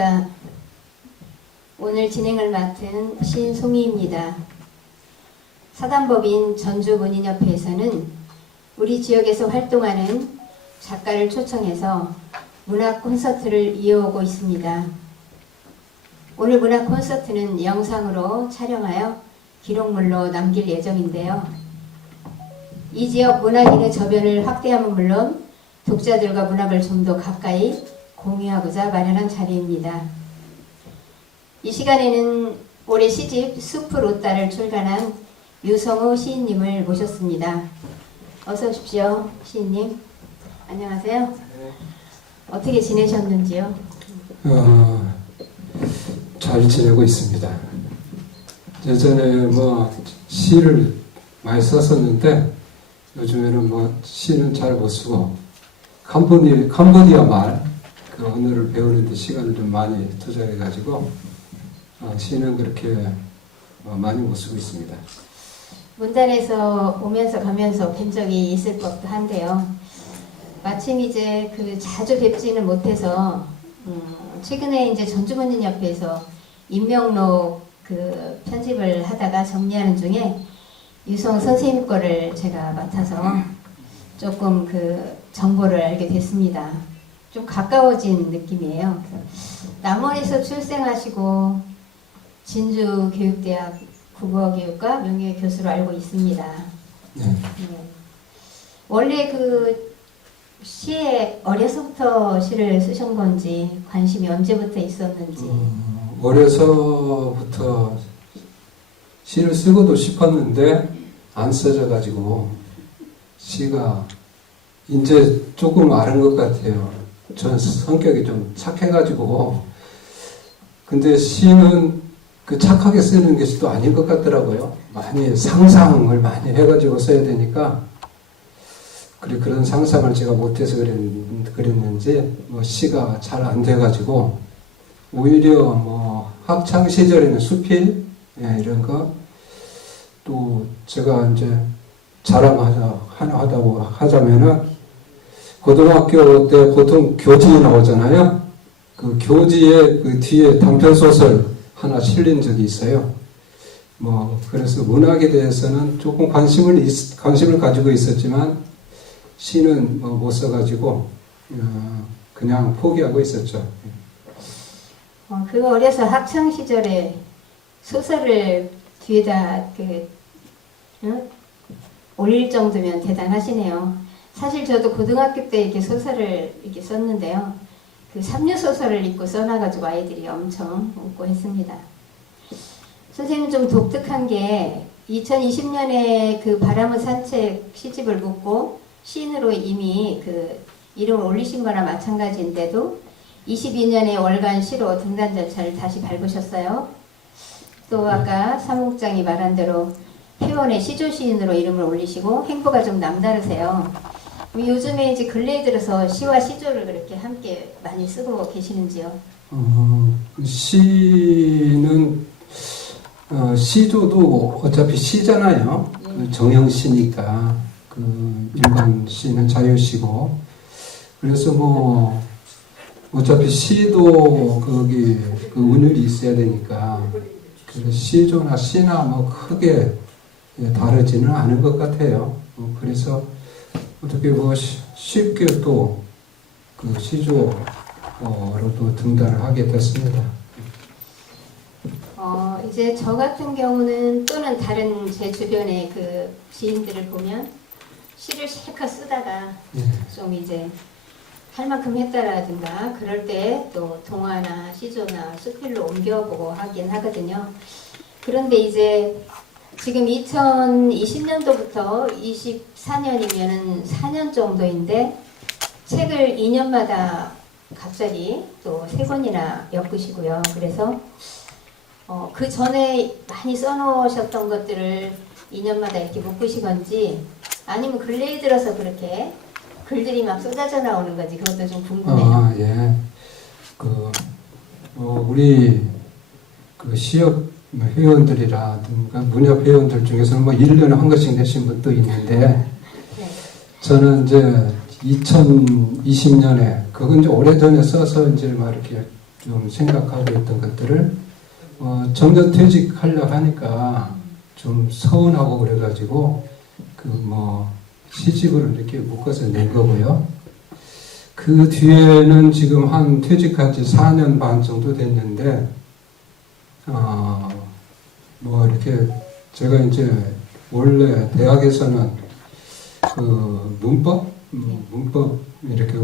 안녕하십니까. 오늘 진행을 맡은 신송희입니다. 사단법인 전주문인협회에서는 우리 지역에서 활동하는 작가를 초청해서 문학 콘서트를 이어오고 있습니다. 오늘 문학 콘서트는 영상으로 촬영하여 기록물로 남길 예정인데요. 이 지역 문학인의 저변을 확대함은 물론 독자들과 문학을 좀 더 가까이 공유하고자 마련한 자리입니다. 이 시간에는 올해 시집 숲을 웃다를 출간한 유성우 시인님을 모셨습니다. 어서 오십시오, 시인님. 안녕하세요. 네. 어떻게 지내셨는지요? 잘 지내고 있습니다. 예전에 시를 많이 썼었는데 요즘에는 시는 잘 못 쓰고 캄보디아 말 그 언어를 배우는데 시간을 좀 많이 투자해가지고 시는 그렇게 많이 못 쓰고 있습니다. 문단에서 오면서 가면서 뵌 적이 있을 법도 한데요. 마침 이제 자주 뵙지는 못해서 최근에 이제 전주문인협회에서 인명록 편집을 하다가 정리하는 중에 유성 선생님 거를 제가 맡아서 조금 정보를 알게 됐습니다. 좀 가까워진 느낌이에요. 남원에서 출생하시고 진주교육대학 국어교육과 명예 교수로 알고 있습니다. 네. 네. 원래 시에 어려서부터 시를 쓰신 건지 관심이 언제부터 있었는지. 어려서부터 시를 쓰고도 싶었는데 안 써져가지고 시가 이제 조금 아는 것 같아요. 전 성격이 좀 착해가지고. 근데 시는 착하게 쓰는 것이 또 아닌 것 같더라고요. 많이 상상을 많이 해가지고 써야 되니까 그런 상상을 제가 못해서 그랬는지 시가 잘 안 돼가지고 오히려 학창 시절에는 수필 이런 거 또 제가 이제 자랑 하나 하자면은 고등학교 때 보통 교지 나오잖아요. 그 교지에 뒤에 단편 소설 하나 실린 적이 있어요. 그래서 문학에 대해서는 조금 관심을 가지고 있었지만 시는 못 써가지고 그냥 포기하고 있었죠. 어려서 학창 시절에 소설을 뒤에다 올릴 정도면 대단하시네요. 사실 저도 고등학교 때 이렇게 소설을 이렇게 썼는데요. 삼류 소설을 읽고 써놔가지고 아이들이 엄청 웃고 했습니다. 선생님 좀 독특한 게 2020년에 바람은 산책 시집을 묶고 시인으로 이미 이름을 올리신 거나 마찬가지인데도 22년에 월간 시로 등단 절차를 다시 밟으셨어요. 또 아까 사무국장이 말한 대로 회원의 시조 시인으로 이름을 올리시고 행보가 좀 남다르세요. 요즘에 이제 근래에 들어서 시와 시조를 그렇게 함께 많이 쓰고 계시는지요? 시는 시조도 어차피 시잖아요. 정형시니까 일반 시는 자유시고 그래서 어차피 시도 운율이 있어야 되니까 그래서 시조나 시나 크게 다르지는 않은 것 같아요. 그래서 어떻게 쉽게 또 시조로도 등단을 하게 됐습니다. 이제 저 같은 경우는 또는 다른 제 주변의 지인들을 보면 시를 실컷 쓰다가 좀 이제 할 만큼 했다라든가 그럴 때 또 동화나 시조나 수필로 옮겨보고 하긴 하거든요. 그런데 이제 지금 2020년도부터 24년이면은 4년 정도인데 책을 2년마다 갑자기 또 3권이나 엮으시고요. 그래서 그 전에 많이 써놓으셨던 것들을 2년마다 이렇게 묶으시건지 아니면 근래에 들어서 그렇게 글들이 막 쏟아져 나오는 건지 그것도 좀 궁금해요. 예. 우리 시협 회원들이라든가 문협 회원들 중에서는 1년에 한 권씩 내신 분도 있는데 네. 저는 이제 2020년에 그건 이제 오래전에 써서 이제 이렇게 좀 생각하고 있던 것들을 정년 퇴직하려고 하니까 좀 서운하고 그래가지고 그 뭐 시집을 이렇게 묶어서 낸 거고요. 그 뒤에는 지금 한 퇴직한 지 4년 반 정도 됐는데 뭐 이렇게 제가 이제 원래 대학에서는 그 문법 이렇게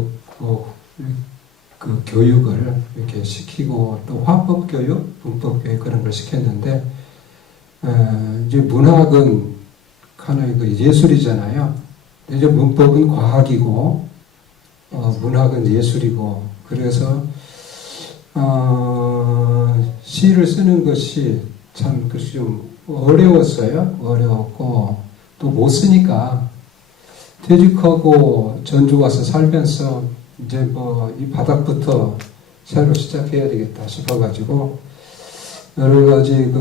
그 교육을 이렇게 시키고 또 화법 교육, 문법 교육 그런 걸 시켰는데 이제 문학은 하나의 그 예술이잖아요. 이제 문법은 과학이고 문학은 예술이고 그래서 시를 쓰는 것이 참 그것이 좀 어려웠어요. 어려웠고 또 못 쓰니까 퇴직하고 전주 와서 살면서 이제 뭐 이 바닥부터 새로 시작해야 되겠다 싶어가지고 여러 가지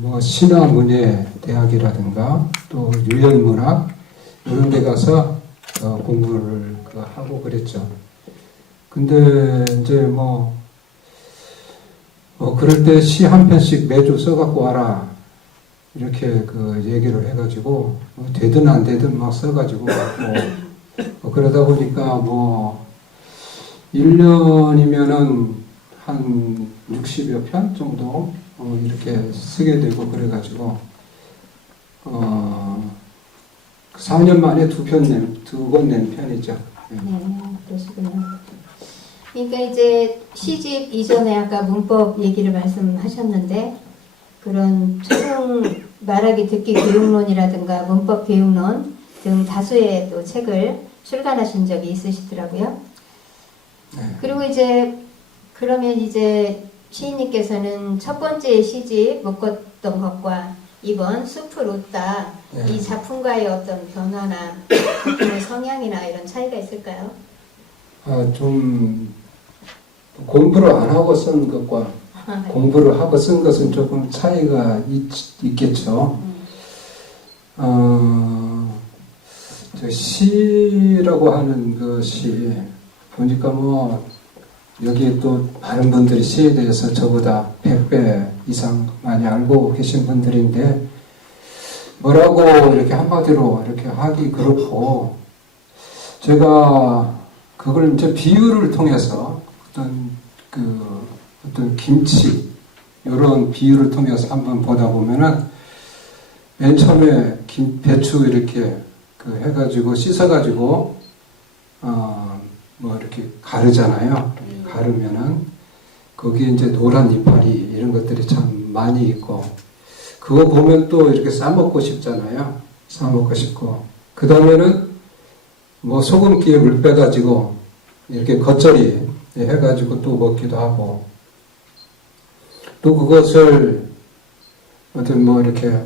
뭐 신화문예 대학이라든가 또 유연문학 이런 데 가서 공부를 하고 그랬죠. 근데 이제 그럴 때 시 한 편씩 매주 써갖고 와라 이렇게 얘기를 해가지고 되든 안 되든 막 써가지고 그러다 보니까 1년이면은 한 60여 편 정도 이렇게 쓰게 되고 그래가지고 4년 만에 두 번 낸 편이죠. 네, 그러시군요. 그러니까 이제 시집 이전에 아까 문법 얘기를 말씀하셨는데 그런 초등 말하기 듣기 교육론이라든가 문법 교육론 등 다수의 또 책을 출간하신 적이 있으시더라고요. 네. 그리고 그러면 시인님께서는 첫 번째 시집 묶었던 것과 이번 숲을 웃다 네. 이 작품과의 어떤 변화나 작품의 성향이나 이런 차이가 있을까요? 좀 공부를 안 하고 쓴 것과 공부를 하고 쓴 것은 조금 차이가 있겠죠. 저 시라고 하는 것이 보니까 여기에 또 많은 분들이 시에 대해서 저보다 100배 이상 많이 알고 계신 분들인데 뭐라고 이렇게 한마디로 이렇게 하기 그렇고 제가 그걸 이제 비유를 통해서 어떤 김치 이런 비유를 통해서 한번 보다 보면은 맨 처음에 배추 이렇게 해가지고 씻어가지고 이렇게 가르잖아요. 가르면은 거기에 이제 노란 이파리 이런 것들이 참 많이 있고 그거 보면 또 이렇게 싸먹고 싶잖아요. 싸먹고 싶고 그 다음에는 소금기에 물 빼가지고 이렇게 겉절이 해가지고 또 먹기도 하고 또 그것을 이렇게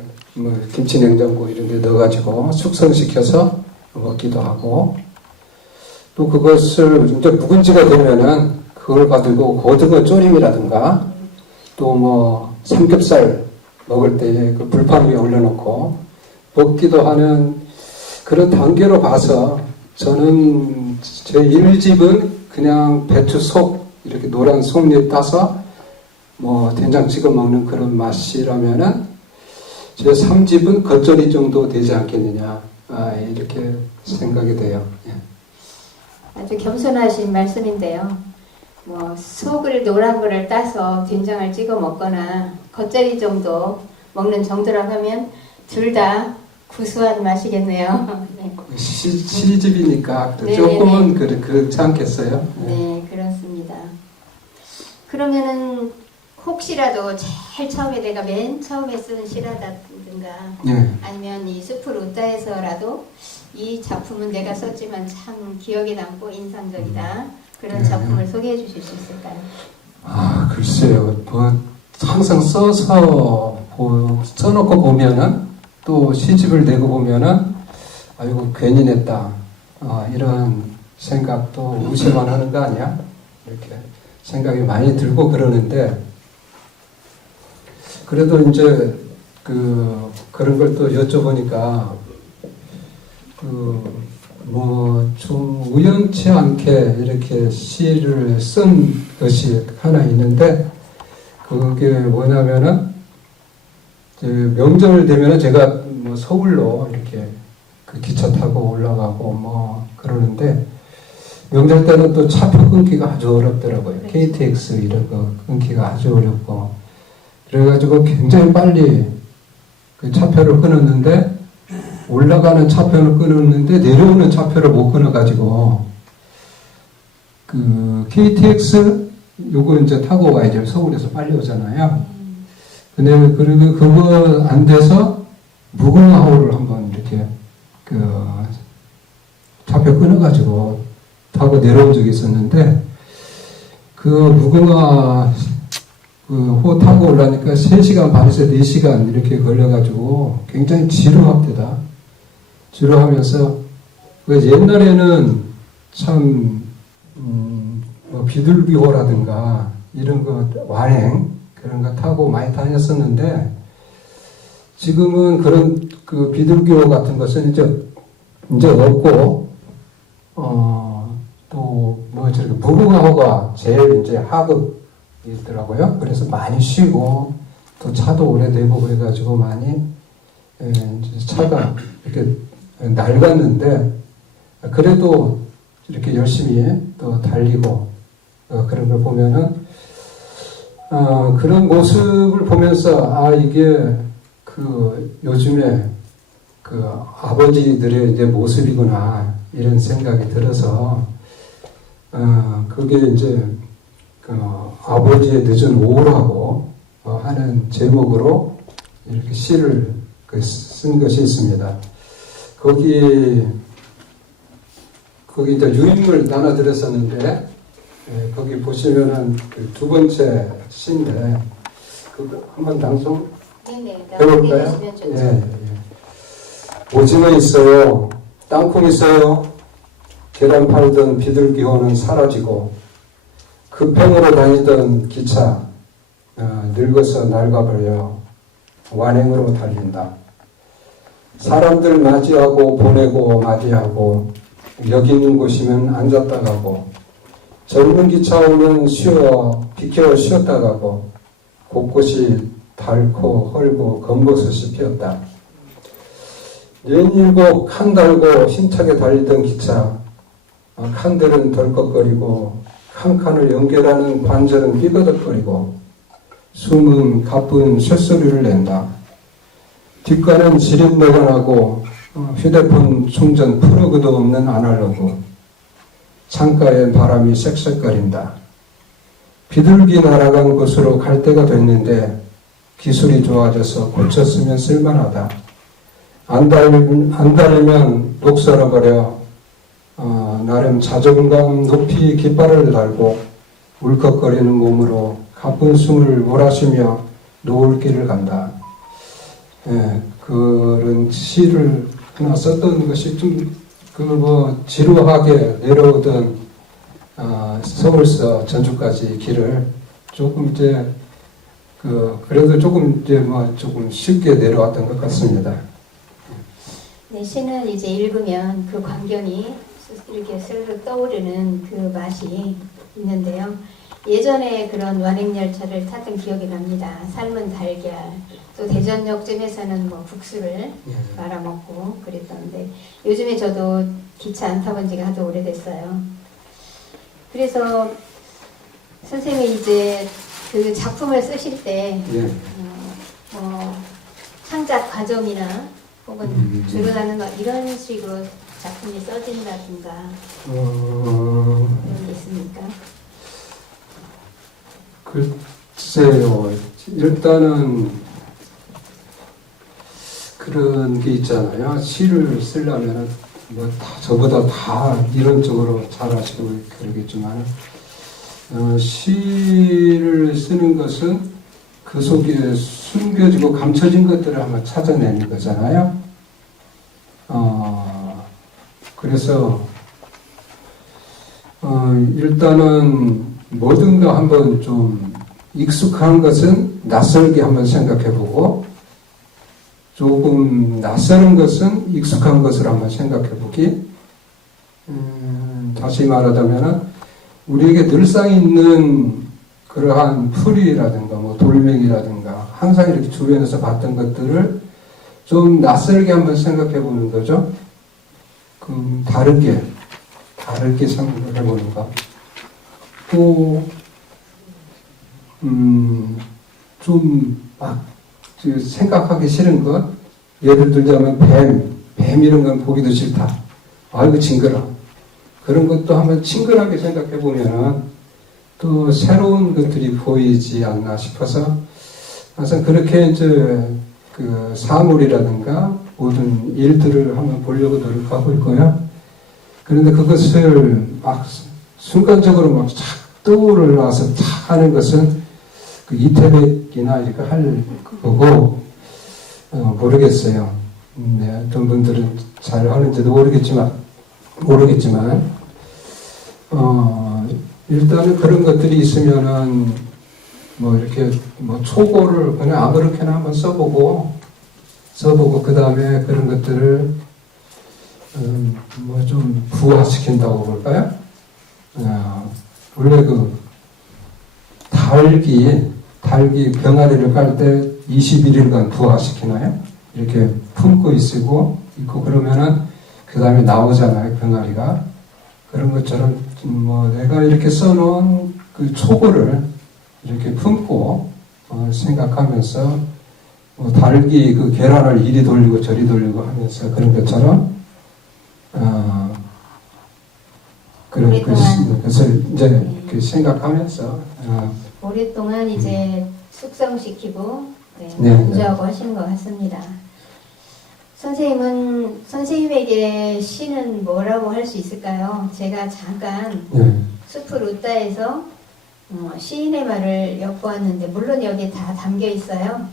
김치 냉장고 이런 데 넣어가지고 숙성시켜서 먹기도 하고 또 그것을 이제 묵은지가 되면은 그걸 가지고 고등어 조림이라든가 또 삼겹살 먹을 때 그 불판 위에 올려놓고 먹기도 하는 그런 단계로 봐서 저는 제 1집은 그냥 배추 속 이렇게 노란 속잎 따서 된장 찍어 먹는 그런 맛이라면은 제 3집은 겉절이 정도 되지 않겠느냐 이렇게 생각이 돼요. 예. 아주 겸손하신 말씀인데요. 속을 노란 거를 따서 된장을 찍어 먹거나 겉절이 정도 먹는 정도라고 하면 둘 다 구수한 맛이겠네요. 네. 시집이니까 네, 조금은 그렇지 않겠어요? 네, 그렇습니다. 그러면은 혹시라도 제일 처음에 내가 맨 처음에 쓴 시라든가 네. 아니면 이 숲을 웃다에서라도 이 작품은 내가 썼지만 참 기억에 남고 인상적이다. 그런 네. 작품을 소개해 주실 수 있을까요? 글쎄요. 항상 써놓고 보면은 또 시집을 내고 보면은 아이고 괜히 냈다. 이런 생각도 무시만 하는 거 아니야? 이렇게 생각이 많이 들고 그러는데 그래도 이제 그런 걸 또 여쭤보니까 좀 우연치 않게 이렇게 시를 쓴 것이 하나 있는데, 그게 뭐냐면은, 명절 되면은 제가 뭐 서울로 이렇게 그 기차 타고 올라가고 뭐 그러는데, 명절 때는 또 차표 끊기가 아주 어렵더라고요. KTX 이런 거 끊기가 아주 어렵고. 그래가지고 굉장히 빨리 그 차표를 끊었는데, 올라가는 차표를 끊었는데, 내려오는 차표를 못 끊어가지고, 그 KTX 요거 이제 타고 와야죠. 서울에서 빨리 오잖아요. 근데 그리고 그거 안 돼서 무궁화호를 한번 이렇게 그 차표 끊어가지고 타고 내려온 적이 있었는데, 그 무궁화 그 호 타고 올라니까 3시간 반에서 4시간 이렇게 걸려가지고 굉장히 지루합니다. 지루하면서 옛날에는 참 뭐 비둘기호라든가 이런 거 완행 그런 거 타고 많이 다녔었는데, 지금은 그런 그 비둘기호 같은 것은 이제 없고, 또 뭐 저렇게 무궁화호가 제일 이제 하급 있더라고요. 그래서 많이 쉬고 또 차도 오래되고 그래가지고 많이 이제 차가 이렇게 낡았는데, 그래도 이렇게 열심히 또 달리고 그런 걸 보면은 그런 모습을 보면서 이게 그 요즘에 그 아버지들의 이제 모습이구나 이런 생각이 들어서 그게 이제 그 아버지의 늦은 오후라고 하는 제목으로 이렇게 시를 쓴 것이 있습니다. 거기 이제 유인물 나눠드렸었는데, 거기 보시면은 그 2번째 시인데, 그거 한번 방송 해볼까요? 예. 오징어 있어요. 땅콩 있어요. 계란 팔던 비둘기호는 사라지고, 급행으로 다니던 기차 늙어서 낡아버려 완행으로 달린다. 사람들 맞이하고 보내고 맞이하고, 여기 있는 곳이면 앉았다 가고, 젊은 기차 오면 비켜 쉬었다 가고, 곳곳이 닳고 헐고 검버섯이 피었다. 연일고 칸 달고 힘차게 달리던 기차, 칸들은 덜컥거리고 한 칸을 연결하는 관절은 삐거덕거리고 숨은 가쁜 쇳소리를 낸다. 뒷관은 지린내가 나고 휴대폰 충전 플러그도 없는 아날로그. 창가엔 바람이 쌕쌕거린다. 비둘기 날아간 곳으로 갈 때가 됐는데 기술이 좋아져서 고쳤으면 쓸만하다. 안 달리면 녹슬어버려 나름 자존감 높이 깃발을 달고 울컥거리는 몸으로 가쁜 숨을 몰아쉬며 노을길을 간다. 그런 시를 하나 썼던 것이 좀 지루하게 내려오던 서울서 전주까지 길을 조금 이제 그래도 조금 이제 조금 쉽게 내려왔던 것 같습니다. 네, 시는 이제 읽으면 그 광경이 이렇게 스르륵 떠오르는 그 맛이 있는데요. 예전에 그런 완행열차를 탔던 기억이 납니다. 삶은 달걀, 또 대전역쯤에서는 국수를 말아먹고 그랬던데, 요즘에 저도 기차 안 타본 지가 하도 오래됐어요. 그래서 선생님이 이제 그 작품을 쓰실 때 창작 과정이나 혹은 줄여나는 것 이런 식으로 작품이 써진다든가 그런 게 있습니까? 글쎄요. 일단은 그런 게 있잖아요. 시를 쓰려면 저보다 다 이론적으로 잘하시고 그러겠지만 시를 쓰는 것은 그 속에 숨겨지고 감춰진 것들을 한번 찾아내는 거잖아요. 그래서 일단은 뭐든가 한번 좀 익숙한 것은 낯설게 한번 생각해보고, 조금 낯서는 것은 익숙한 것을 한번 생각해보기, 다시 말하자면은 우리에게 늘상 있는 그러한 풀이라든가 뭐 돌멩이라든가 항상 이렇게 주변에서 봤던 것들을 좀 낯설게 한번 생각해 보는 거죠. 다르게 생각해 보는 거. 또 좀 막 생각하기 싫은 것, 예를 들자면 뱀 이런 건 보기도 싫다. 아이고 징그러. 그런 것도 한번 친근하게 생각해 보면은 또 새로운 것들이 보이지 않나 싶어서 항상 그렇게 이제 그 사물이라든가 모든 일들을 한번 보려고 노력하고 있고요. 그런데 그것을 막 순간적으로 막 착 떠올라서 착 하는 것은 그 이태백이나 이렇게 할 거고 모르겠어요. 네, 어떤 분들은 잘 하는지도 모르겠지만 일단은 그런 것들이 있으면은 뭐 이렇게 뭐 초고를 그냥 아무렇게나 한번 써보고 그 다음에 그런 것들을 뭐 좀 부화시킨다고 볼까요? 원래 그 닭이 병아리를 깔 때 21일간 부화시키나요? 이렇게 품고 있고 그러면은 그 다음에 나오잖아요, 병아리가. 그런 것처럼 뭐 내가 이렇게 써놓은 그 초고를 이렇게 품고 생각하면서 뭐 닭이 그 계란을 이리 돌리고 저리 돌리고 하면서 그런 것처럼 그런 것을 이제 이렇게 생각하면서 오랫동안 이제 숙성시키고 연주하고 하시는 것 같습니다. 선생님에게 시는 뭐라고 할 수 있을까요? 제가 잠깐 숲을 웃다에서 시인의 말을 엿보았는데 물론 여기에 다 담겨 있어요.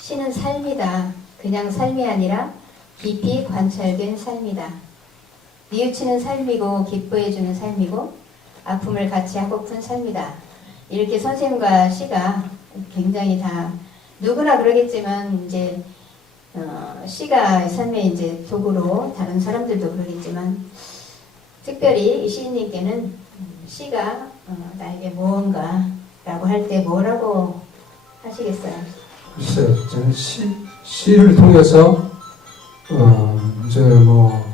시는 삶이다. 그냥 삶이 아니라 깊이 관찰된 삶이다. 뉘우치는 삶이고 기뻐해주는 삶이고 아픔을 같이 하고픈 삶이다. 이렇게 선생님과 시가 굉장히 다 누구나 그러겠지만 이제 시가 삶의 이제 도구로 다른 사람들도 그러겠지만 특별히 이 시인님께는 시가 나에게 무언가라고 할 때 뭐라고 하시겠어요? 글쎄요, 저는 시를 통해서 이제 뭐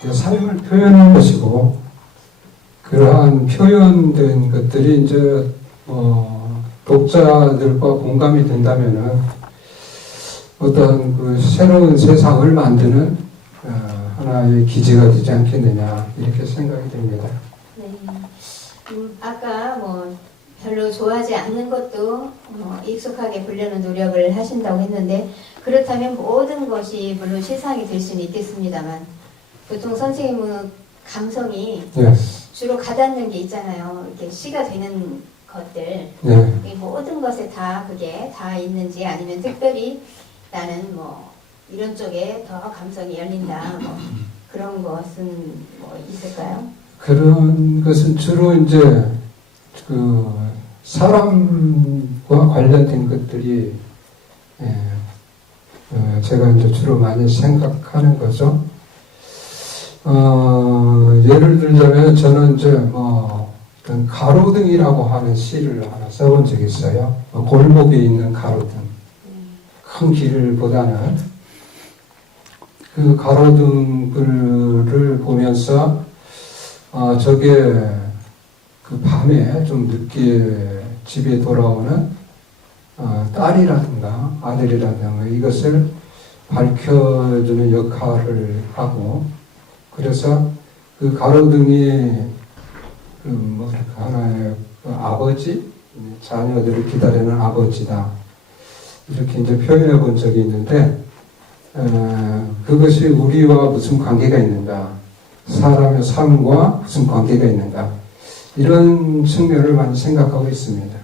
내 삶을 표현한 것이고 그러한 표현된 것들이 이제 독자들과 공감이 된다면은 어떤 그 새로운 세상을 만드는 하나의 기지가 되지 않겠느냐 이렇게 생각이 됩니다. 네. 아까 뭐 별로 좋아하지 않는 것도 익숙하게 보려는 노력을 하신다고 했는데 그렇다면 모든 것이 물론 실상이 될 수는 있겠습니다만 보통 선생님은 감성이 주로 가닿는 게 있잖아요. 이렇게 시가 되는 것들 모든 것에 다 그게 다 있는지 아니면 특별히 나는 뭐 이런 쪽에 더 감성이 열린다 뭐 그런 것은 뭐 있을까요? 그런 것은 주로 이제 그 사람과 관련된 것들이 제가 이제 주로 많이 생각하는 거죠. 예를 들자면 저는 이제 뭐 어떤 가로등이라고 하는 시를 하나 써본 적이 있어요. 골목에 있는 가로등. 큰 길보다는 그 가로등을 보면서 저게 그 밤에 좀 늦게 집에 돌아오는 딸이라든가 아들이라든가 이것을 밝혀주는 역할을 하고 그래서 그 가로등이 그 뭐 하나의 그 아버지 자녀들을 기다리는 아버지다 이렇게 이제 표현해 본 적이 있는데 그것이 우리와 무슨 관계가 있는가 사람의 삶과 무슨 관계가 있는가 이런 측면을 많이 생각하고 있습니다.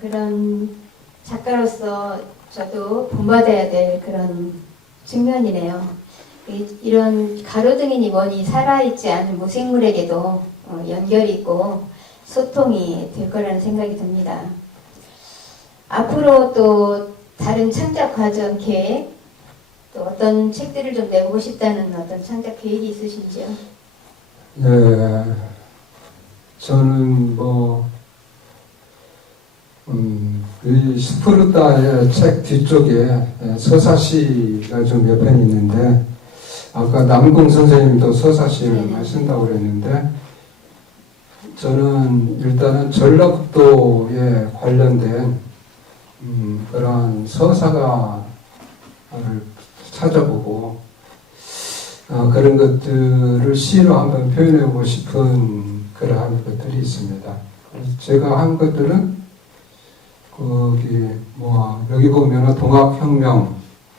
그런 작가로서 저도 본받아야 될 그런 측면이네요. 이런 가로등이니 뭐니 살아있지 않은 무생물에게도 연결이 있고 소통이 될 거라는 생각이 듭니다. 앞으로 또 다른 창작 과정 계획 또 어떤 책들을 좀 내보고 싶다는 어떤 창작 계획이 있으신지요? 네, 저는 이 스푸르타의 책 뒤쪽에 서사시가 좀 몇 편 있는데, 아까 남궁 선생님도 서사시를 많이 쓴다고 그랬는데, 저는 일단은 전라북도에 관련된 그런 서사가 찾아보고 그런 것들을 시로 한번 표현해보고 싶은 그러한 것들이 있습니다. 제가 한 것들은 여기 보면은 동학혁명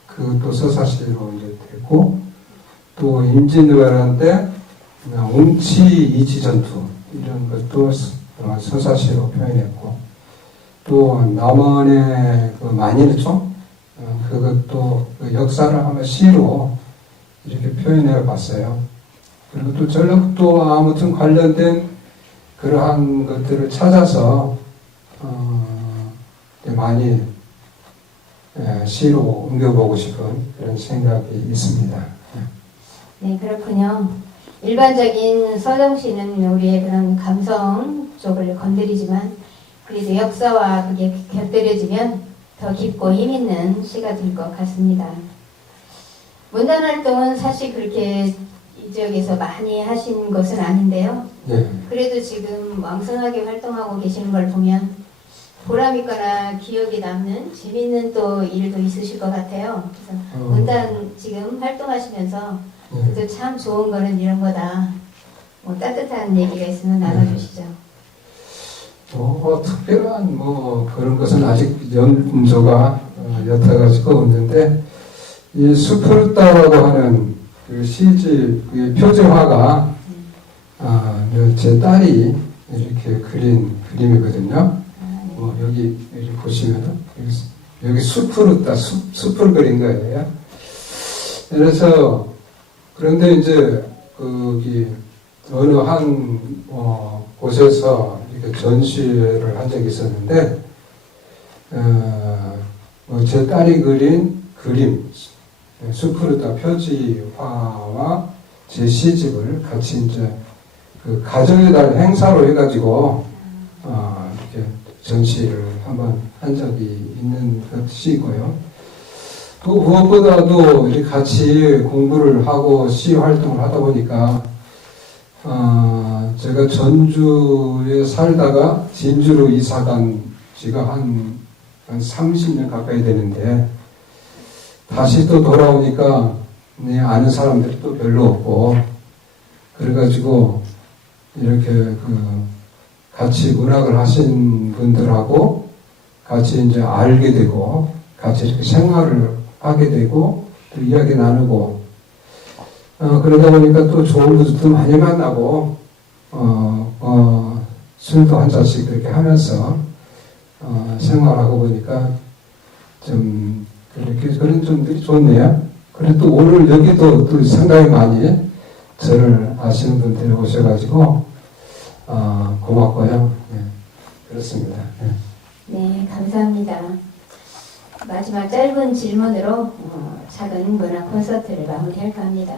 그것도 서사시로 이제 되고, 또 임진왜란 때 웅치 이지전투 이런 것도 서사시로 표현했고, 또 남원의 그 만일종 그것도 그 역사를 한번 시로 이렇게 표현해 봤어요. 그리고 또 전라북도와 아무튼 관련된 그러한 것들을 찾아서 많이 시로 옮겨보고 싶은 그런 생각이 있습니다. 네, 그렇군요. 일반적인 서정시는 우리의 그런 감성 쪽을 건드리지만 그래도 역사와 그게 곁들여지면 더 깊고 힘있는 시가 될 것 같습니다. 문단 활동은 사실 그렇게 이 지역에서 많이 하신 것은 아닌데요. 네. 그래도 지금 왕성하게 활동하고 계시는 걸 보면 보람있거나 기억에 남는 재밌는 또 일도 있으실 것 같아요. 그래서 문단 지금 활동하시면서 그래도 참 좋은 거는 이런 거다. 따뜻한 얘기가 있으면 나눠주시죠. 특별한 그런 것은 아직 연조가 옅어가지고 없는데, 이 스푸르타라고 하는 그 시집 표제화가 제 딸이 이렇게 그린 그림이거든요. 여기 보시면은 여기 스푸르타 숲을 그린 거예요. 그래서 그런데 이제 거기 어느 한 곳에서 이렇게 전시회를 한 적이 있었는데, 제 딸이 그린 그림, 스푸르타 표지화와 제 시집을 같이 이제 그 가정의 달 행사로 해가지고 이렇게 전시를 한번 한 적이 있는 것이고요. 또 무엇보다도 이렇게 같이 공부를 하고 시 활동을 하다 보니까 제가 전주에 살다가 진주로 이사 간 지가 한 30년 가까이 되는데, 다시 또 돌아오니까 아는 사람들이 또 별로 없고, 그래가지고 이렇게 같이 문학을 하신 분들하고 같이 이제 알게 되고, 같이 이렇게 생활을 하게 되고, 또 이야기 나누고, 그러다 보니까 또 좋은 분들도 많이 만나고, 술도 한 잔씩 그렇게 하면서, 생활하고 보니까 좀, 그렇게 그런 점들이 좋네요. 그리고 또 오늘 여기도 또 상당히 많이 저를 아시는 분들이 오셔가지고, 고맙고요. 네, 그렇습니다. 네, 감사합니다. 마지막 짧은 질문으로 작은 문학 콘서트를 마무리할까 합니다.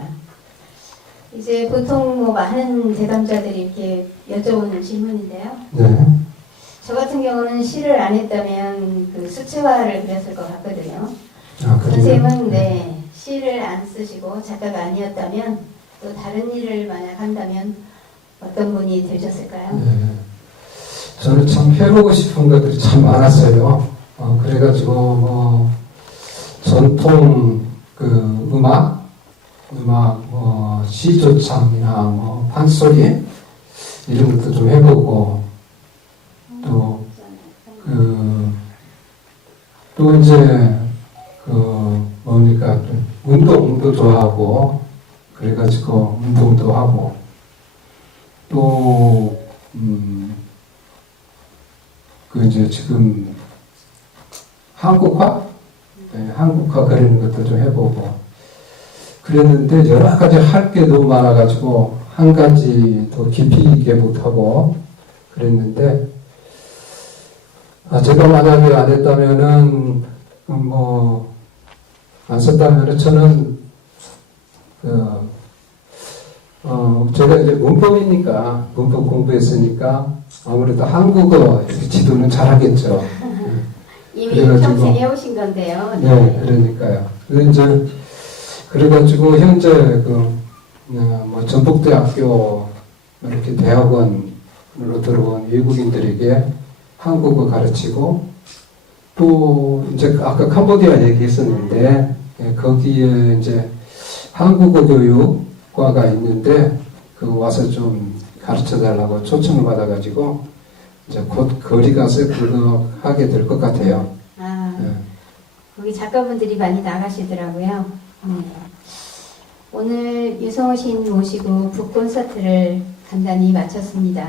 이제 보통 많은 대담자들이 이렇게 여쭤보는 질문인데요. 네. 저 같은 경우는 시를 안 했다면 그 수채화를 그렸을 것 같거든요. 그래요? 선생님은 네, 시를 안 쓰시고 작가가 아니었다면 또 다른 일을 만약 한다면 어떤 분이 되셨을까요? 네. 저는 참 해보고 싶은 것들이 참 많았어요. 그래가지고 전통 그 음악, 시조창이나 판소리 이런 것도 좀 해보고, 또 이제 운동도 좋아하고, 그래가지고 운동도 하고, 또 이제 지금 한국화? 네, 한국화 그리는 것도 좀 해보고 그랬는데, 여러 가지 할 게 너무 많아가지고 한 가지 더 깊이 있게 못하고 그랬는데, 제가 만약에 안 했다면은 안 썼다면 저는 제가 이제 문법이니까 문법 공부했으니까 아무래도 한국어 이렇게 지도는 잘하겠죠. 이미 그래가지고- 평생 해오신 건데요. 네, 그러니까요. 그래가지고 현재 뭐 전북대학교 이렇게 대학원으로 들어온 외국인들에게 한국어 가르치고 또 이제 아까 캄보디아 얘기했었는데 거기에 이제 한국어 교육과가 있는데 그거 와서 좀 가르쳐 달라고 초청을 받아가지고 이제 곧 거리 가서 그거 하게 될 것 같아요. 아, 네. 거기 작가분들이 많이 나가시더라고요. 오늘 유성호 시인 모시고 북콘서트를 간단히 마쳤습니다.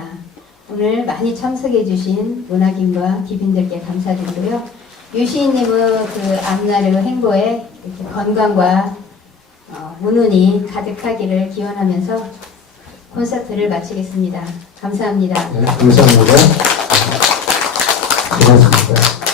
오늘 많이 참석해주신 문학인과 기빈들께 감사드리고요. 유 시인님은 그 앞날의 행보에 이렇게 건강과 문운이 가득하기를 기원하면서 콘서트를 마치겠습니다. 감사합니다. 네, 감사합니다. 고맙습니다.